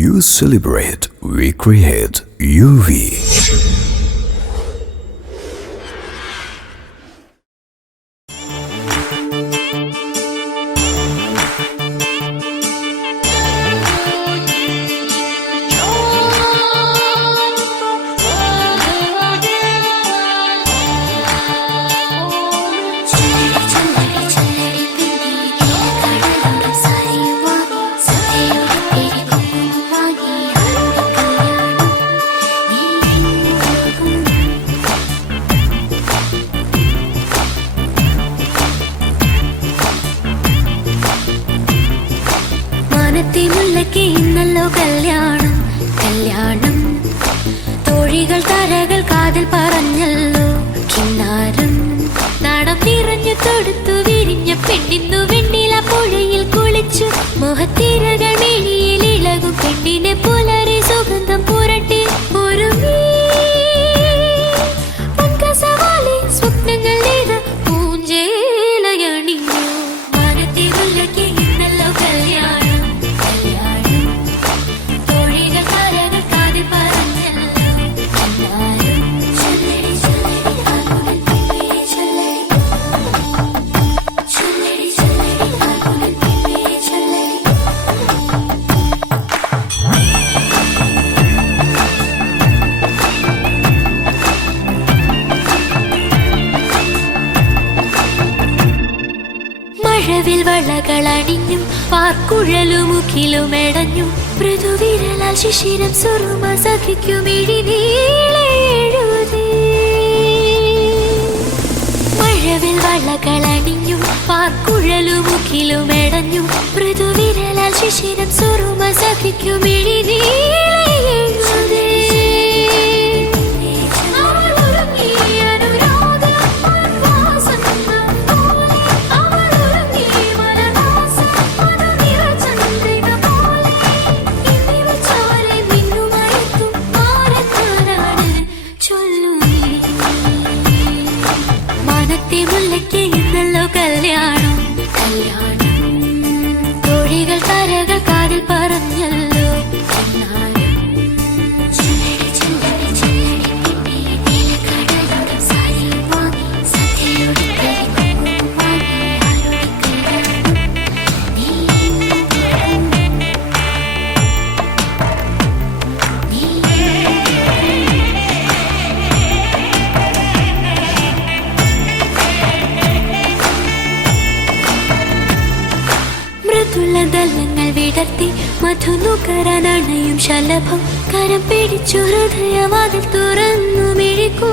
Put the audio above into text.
You celebrate, we create. UV. മുല്ലയ്ക്ക് ഇന്നല്ലോ കല്യാണം കല്യാണം തോഴികൾ തരകൾ കാതിൽ പറഞ്ഞല്ലോ കിന്നാരം നാടം നിറഞ്ഞു തൊടുത്തു വിരിഞ്ഞ പെണ്ണിന്നു വെണ്ണില പുഴയിൽ കുളിച്ചു മോഹത്തിരകൾ മേനിയിൽ ഇളകും പെണ്ണിനെ പുലരി സുഗന്ധം പുരട്ടി ഒരുങ്ങി പൊൻകസവാലി സ്വപ്നങ്ങൾ നെയ്ത പൂഞ്ചേലയണിഞ്ഞു മാനത്തെ മുല്ലയ്ക്ക് ഇന്നല്ലോ കല്യാണം മഴവിൽ വളകളണിഞ്ഞും പാർക്കുഴലുമുഖിലുമെടഞ്ഞു മൃദുവിരലാൽ ശിശിരം സുറുമ സഖിക്കുമിഴിനീളെഴുതി മഴവിൽ വളകളണിഞ്ഞും പാർക്കുഴലുമുഖിലുമെടഞ്ഞു മൃദുവിരലാൽ ശിശിരം സുറുമ സഖിക്കുമിഴിനീളെഴുതി മുല്ലയ്ക്ക് ഇന്നല്ലോ കല്യാണം കല്യാണം തോഴികൾ തരകൾ കാതിൽ പറഞ്ഞല്ലോ ദലങ്ങൾ വിടർത്തി മധുനുകരാനണയും ശലഭം കരം പിടിച്ചു ഹൃദയവാതിൽ തുറന്നു മിഴിക്കൂ